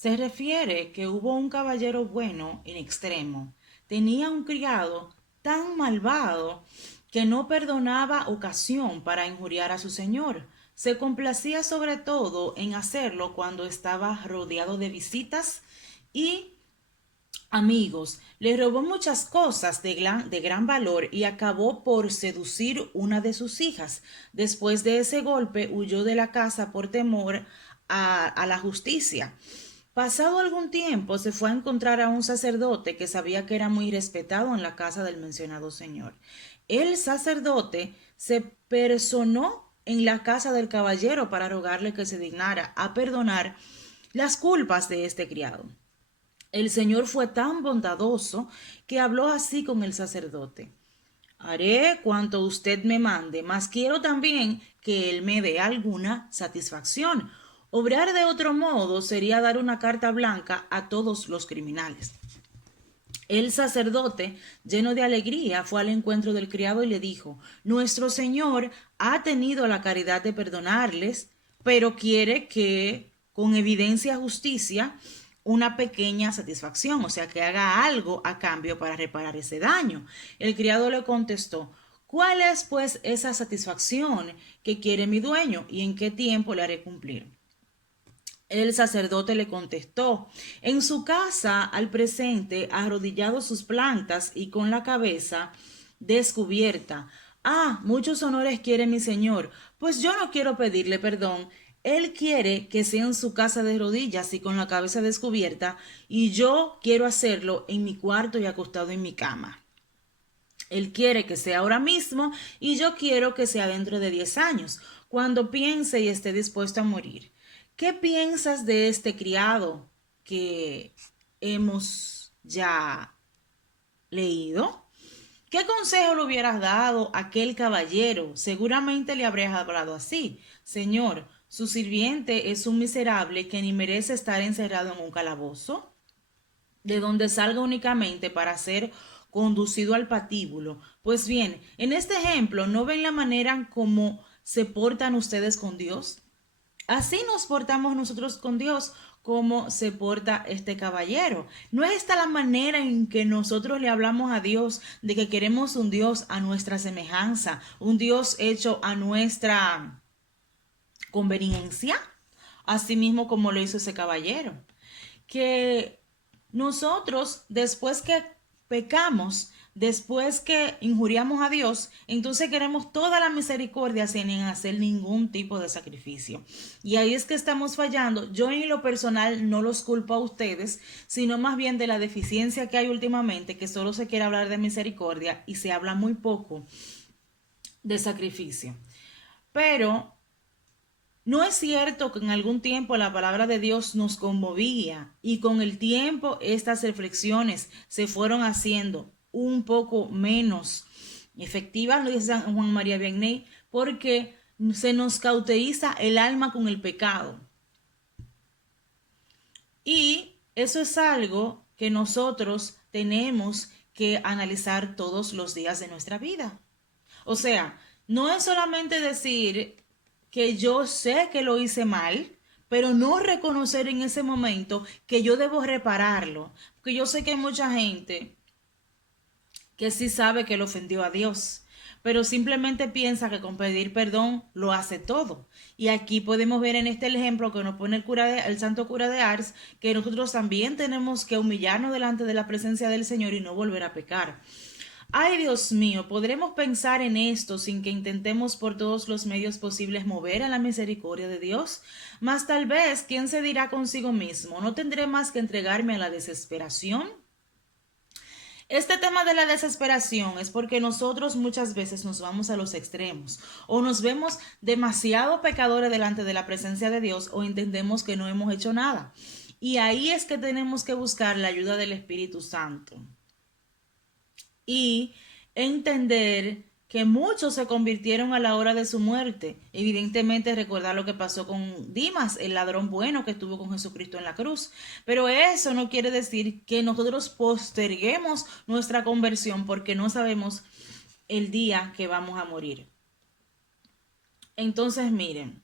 Se refiere que hubo un caballero bueno en extremo. Tenía un criado tan malvado que no perdonaba ocasión para injuriar a su señor. Se complacía sobre todo en hacerlo cuando estaba rodeado de visitas y amigos. Le robó muchas cosas de gran valor y acabó por seducir una de sus hijas. Después de ese golpe huyó de la casa por temor a la justicia. Pasado algún tiempo se fue a encontrar a un sacerdote que sabía que era muy respetado en la casa del mencionado señor. El sacerdote se personó en la casa del caballero para rogarle que se dignara a perdonar las culpas de este criado. El señor fue tan bondadoso que habló así con el sacerdote: haré cuanto usted me mande, mas quiero también que él me dé alguna satisfacción. Obrar de otro modo sería dar una carta blanca a todos los criminales. El sacerdote, lleno de alegría, fue al encuentro del criado y le dijo: nuestro señor ha tenido la caridad de perdonarles, pero quiere que, con evidencia justicia, una pequeña satisfacción, o sea, que haga algo a cambio para reparar ese daño. El criado le contestó: ¿cuál es pues esa satisfacción que quiere mi dueño y en qué tiempo le haré cumplir? El sacerdote le contestó: en su casa al presente, arrodillado sus plantas y con la cabeza descubierta. Ah, muchos honores quiere mi señor, pues yo no quiero pedirle perdón. Él quiere que sea en su casa de rodillas y con la cabeza descubierta, y yo quiero hacerlo en mi cuarto y acostado en mi cama. Él quiere que sea ahora mismo y yo quiero que sea dentro de 10 años, cuando piense y esté dispuesto a morir. ¿Qué piensas de este criado que hemos ya leído? ¿Qué consejo le hubieras dado a aquel caballero? Seguramente le habrías hablado así: señor, su sirviente es un miserable que ni merece estar encerrado en un calabozo, de donde salga únicamente para ser conducido al patíbulo. Pues bien, en este ejemplo, ¿no ven la manera como se portan ustedes con Dios? Así nos portamos nosotros con Dios, como se porta este caballero. No es esta la manera en que nosotros le hablamos a Dios, de que queremos un Dios a nuestra semejanza, un Dios hecho a nuestra conveniencia, así mismo como lo hizo ese caballero. Que nosotros, después que pecamos, después que injuriamos a Dios, entonces queremos toda la misericordia sin hacer ningún tipo de sacrificio. Y ahí es que estamos fallando. Yo en lo personal no los culpo a ustedes, sino más bien de la deficiencia que hay últimamente, que solo se quiere hablar de misericordia y se habla muy poco de sacrificio. Pero no es cierto que en algún tiempo la palabra de Dios nos conmovía y con el tiempo estas reflexiones se fueron haciendo un poco menos efectivas, lo dice San Juan María Vianney, porque se nos cauteriza el alma con el pecado. Y eso es algo que nosotros tenemos que analizar todos los días de nuestra vida. O sea, no es solamente decir que yo sé que lo hice mal, pero no reconocer en ese momento que yo debo repararlo. Porque yo sé que hay mucha gente que sí sabe que le ofendió a Dios, pero simplemente piensa que con pedir perdón lo hace todo. Y aquí podemos ver en este ejemplo que nos pone el santo cura de Ars, que nosotros también tenemos que humillarnos delante de la presencia del Señor y no volver a pecar. Ay, Dios mío, ¿podremos pensar en esto sin que intentemos por todos los medios posibles mover a la misericordia de Dios? Mas tal vez, ¿quién se dirá consigo mismo? ¿No tendré más que entregarme a la desesperación? Este tema de la desesperación es porque nosotros muchas veces nos vamos a los extremos o nos vemos demasiado pecadores delante de la presencia de Dios o entendemos que no hemos hecho nada. Y ahí es que tenemos que buscar la ayuda del Espíritu Santo y entender que muchos se convirtieron a la hora de su muerte. Evidentemente recordar lo que pasó con Dimas, el ladrón bueno que estuvo con Jesucristo en la cruz. Pero eso no quiere decir que nosotros posterguemos nuestra conversión porque no sabemos el día que vamos a morir. Entonces, miren,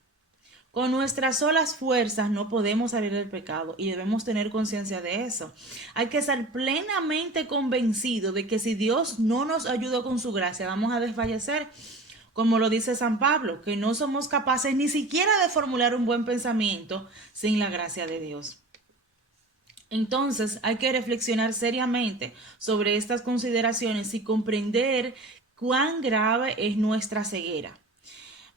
Con nuestras solas fuerzas no podemos salir del pecado y debemos tener conciencia de eso. Hay que estar plenamente convencido de que si Dios no nos ayudó con su gracia, vamos a desfallecer, como lo dice San Pablo, que no somos capaces ni siquiera de formular un buen pensamiento sin la gracia de Dios. Entonces hay que reflexionar seriamente sobre estas consideraciones y comprender cuán grave es nuestra ceguera.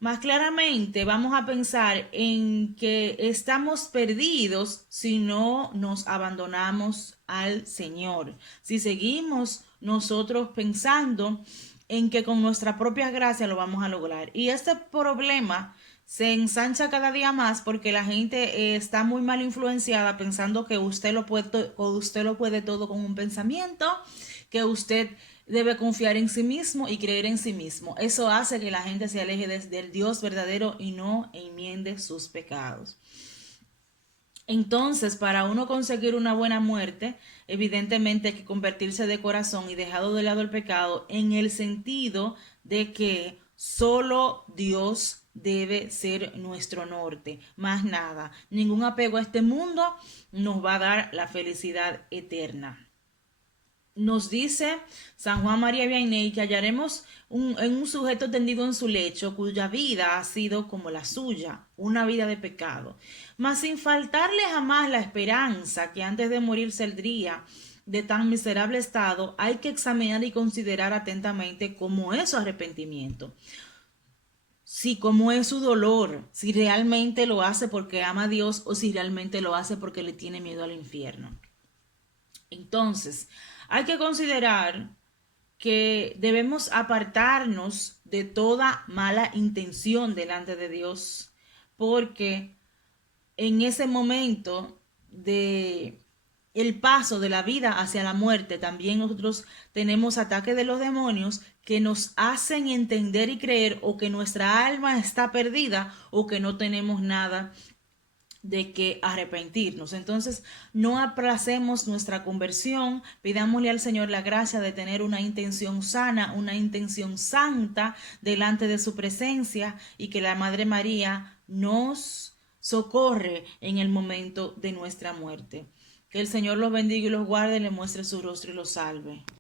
Más claramente vamos a pensar en que estamos perdidos si no nos abandonamos al Señor. Si seguimos nosotros pensando en que con nuestra propia gracia lo vamos a lograr. Y este problema se ensancha cada día más porque la gente está muy mal influenciada pensando que usted lo puede todo con un pensamiento, que usted debe confiar en sí mismo y creer en sí mismo. Eso hace que la gente se aleje del Dios verdadero y no enmiende sus pecados. Entonces, para uno conseguir una buena muerte, evidentemente hay que convertirse de corazón y dejado de lado el pecado en el sentido de que solo Dios debe ser nuestro norte, más nada. Ningún apego a este mundo nos va a dar la felicidad eterna. Nos dice San Juan María Vianney que hallaremos en un sujeto tendido en su lecho cuya vida ha sido como la suya, una vida de pecado, mas sin faltarle jamás la esperanza que antes de morir saldría de tan miserable estado. Hay que examinar y considerar atentamente cómo es su arrepentimiento, si cómo es su dolor, si realmente lo hace porque ama a Dios o si realmente lo hace porque le tiene miedo al infierno. Entonces, hay que considerar que debemos apartarnos de toda mala intención delante de Dios, porque en ese momento de el paso de la vida hacia la muerte, también nosotros tenemos ataques de los demonios que nos hacen entender y creer o que nuestra alma está perdida o que no tenemos nada de que arrepentirnos. Entonces, no aplacemos nuestra conversión, pidámosle al Señor la gracia de tener una intención sana, una intención santa delante de su presencia y que la Madre María nos socorre en el momento de nuestra muerte. Que el Señor los bendiga y los guarde, le muestre su rostro y los salve.